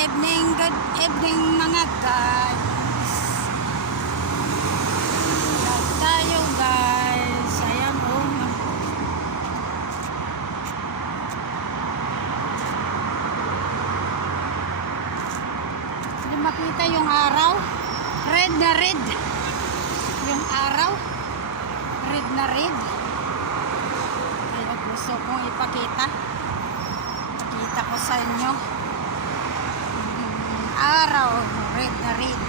good evening mga guys. Vlog tayo guys. Ayan oh. Hindi makita yung araw. Red na red. Yung araw. Red na red. Kaya gusto kong ipakita. Pakita ko sa inyo. Araw, red na red.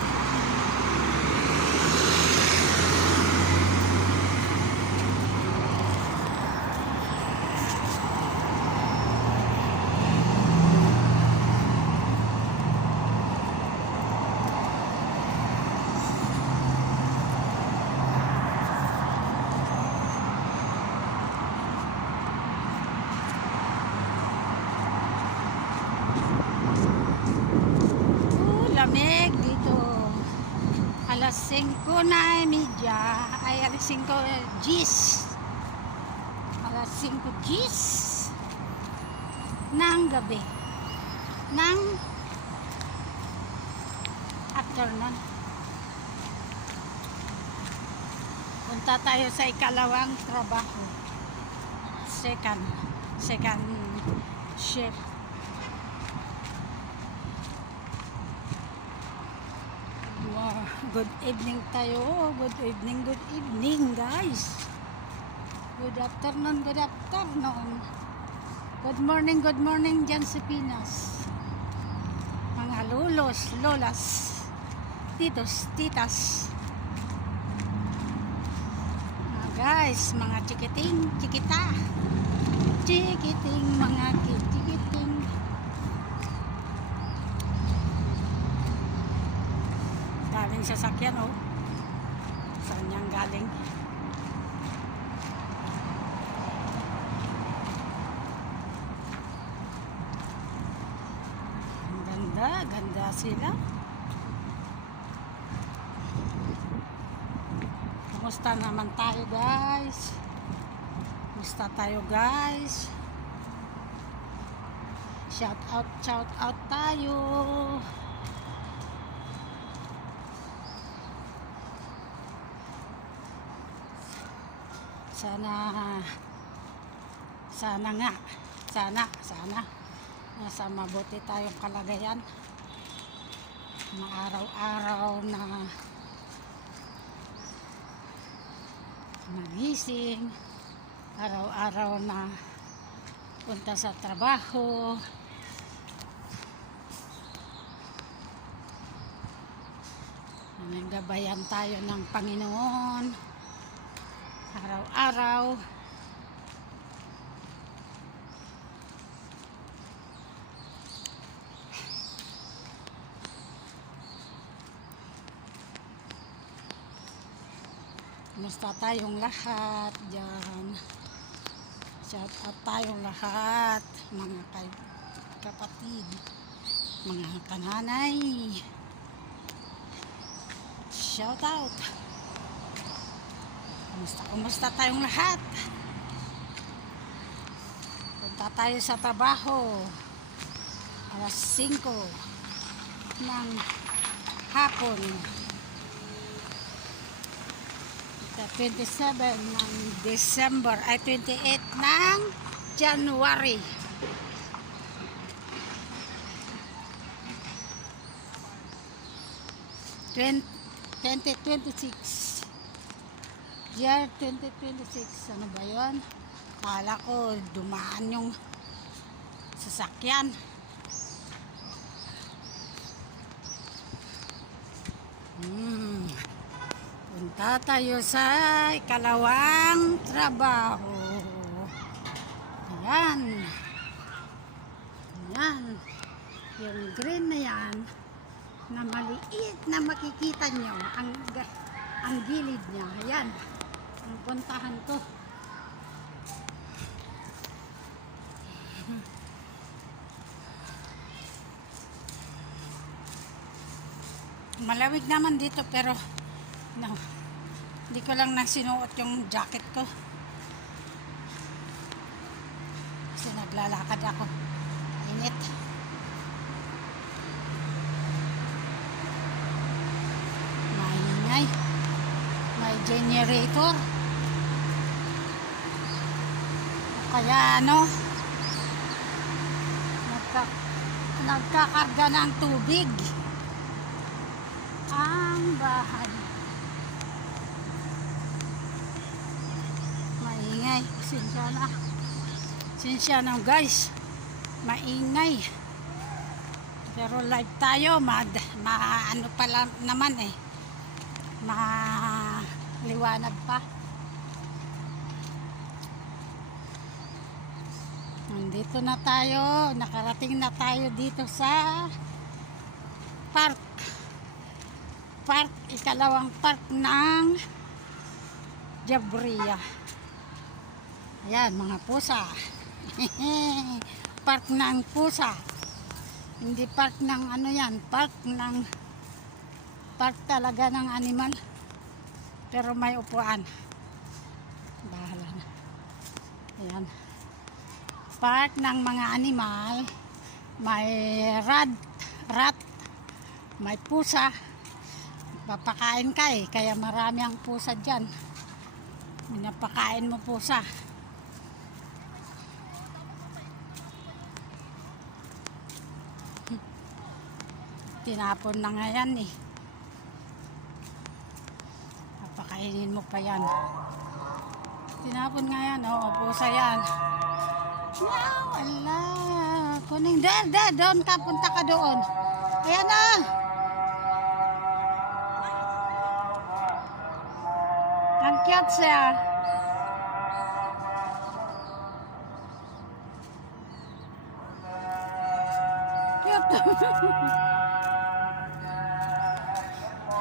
Lamig dito. Alas 5 na media. Ay, alas 5 gis. Alas 5 gis ng gabi. Ng afternoon. Punta tayo sa ikalawang trabaho. Second shift. Good evening tayo. Good evening guys. Good afternoon. Good morning dyan sa Pinas. Mga lolos, lolas, titos, titas. Guys, mga chikiting, chikita. Chikiting, mga chikiting. Galing sasakyan oh. Saan niyang galing? Ang ganda sila. Kumusta naman tayo guys? Kumusta tayo guys? Shout out tayo. Sana nasa mabuti tayong kalagayan. Mga araw-araw na magising, araw-araw na punta sa trabaho. Nagabayan tayo ng Panginoon araw-araw. Kumusta tayong lahat dyan? Shout out tayong lahat, mga kapatid, mga kananay. Shout out. Kumusta tayong lahat? Punta tayo sa trabaho. Alas 5 ng hapon. 27 ng December ay 28 ng January. Year 2026. Ano ba yun? Kala ko dumaan yung sasakyan. Punta tayo sa ikalawang trabaho. Ayan. Yung green na yan na maliit na makikita nyo ang gilid niya. Ayan ang puntahan ko. Malamig naman dito pero no, hindi ko lang nasinuot yung jacket ko kasi naglalakad ako. Init. generator. Kaya ano, nagkakarga ng tubig ang bahay. Maingay. Sinsya na guys. Maingay. Pero live tayo. Ano pala naman eh. Maliwanag pa. Nandito na tayo. Nakarating na tayo dito sa park. Ikalawang park ng Jabria. Ayan, mga pusa. Park ng pusa. Hindi park ng ano yan. Park talaga ng animal. Pero may upuan. Bahala na. Ayan. Park ng mga animal. May rat. May pusa. Papakain ka eh. Kaya marami ang pusa dyan. Napakain mo pusa. Tinapon na nga yan eh. Papakainin mo pa yan. Tinapon nga yan. Oo, pusa yan. Wow, ala. Kuning doon ka. Punta ka doon. Ayan na. Ang cute siya. Cute.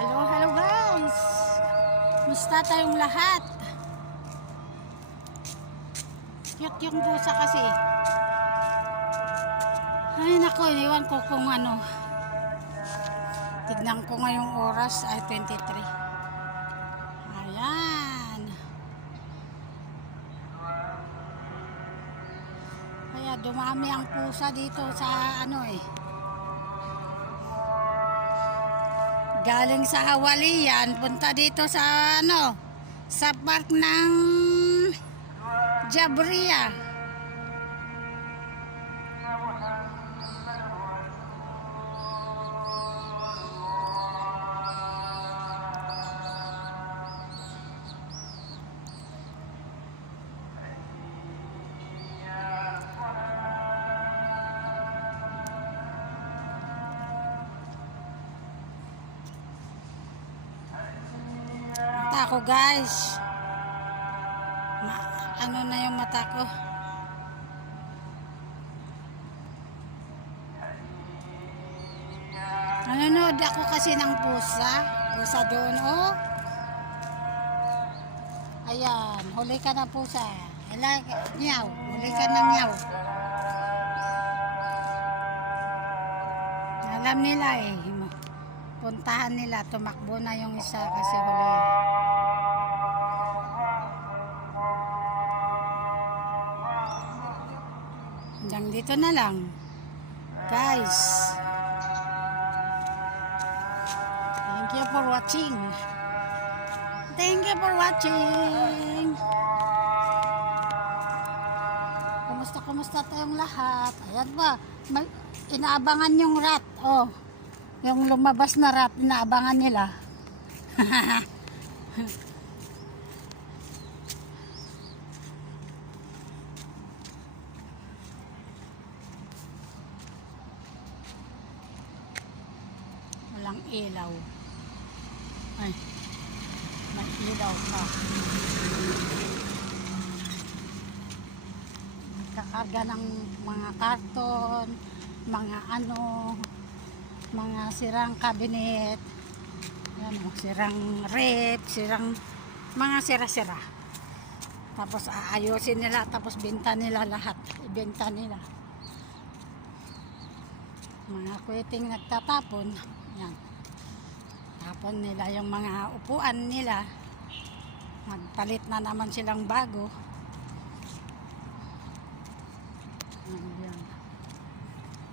Hello guys. Musta tayong lahat? Cute yung pusa kasi. Ay nako, iniwan ko kung ano. Tignan ko ngayong oras ay 23. Ayan. Kaya dumami ang pusa dito sa ano eh. Galing sa Hawalian, punta dito sa ano, sa park ng Jabria. Mata ko guys. Ano na yung mata ko? Nanonood ako kasi ng pusa. Pusa doon, oh. Ayan, huli ka na pusa. Nyaw, huli ka na nyaw. Alam nila eh. Puntahan nila, tumakbo na yung isa kasi huli. Hanggang dito na lang. Guys. Thank you for watching. Thank you for watching. Kumusta tayong lahat? Ayan ba? Inaabangan yung rat. Oh. Yung lumabas na rat, inaabangan nila. Walang ilaw. Ay, may ilaw pa. Kakarga ng mga karton, mga ano, mga sirang cabinet, yan, sirang rep, mga sira-sira. Tapos aayusin nila, tapos benta nila lahat. Ibenta nila. Mga kweting nagtatapon, yan. Tapon nila yung mga upuan nila. Magpalit na naman silang bago. Yan.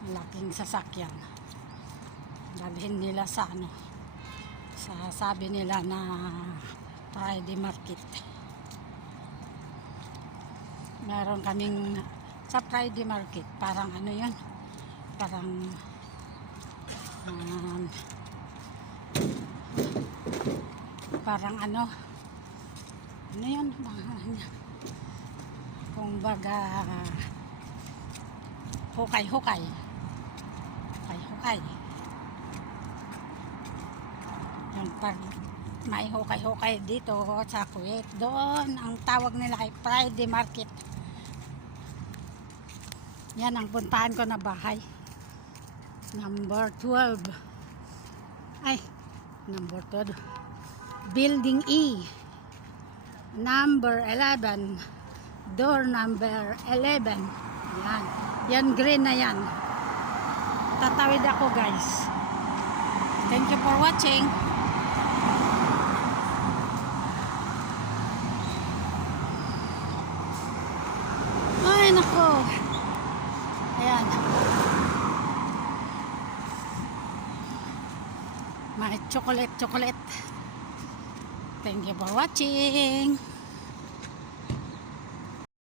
Malaking sasakyan. Dalhin nila sa ano, sabi nila na Friday market. Meron kaming sa Friday market, parang ano yun, parang parang ano yun, kung baga hukay yung pag may hukay dito sa Kuwait, doon ang tawag nila ay Friday market. Yan ang puntahan ko na bahay, number 12, number 12, building E, number 11, door number 11. Yan green na yan. Tatawid ako guys. Thank you for watching. Ay nako, ayan, may chocolate. Thank you for watching.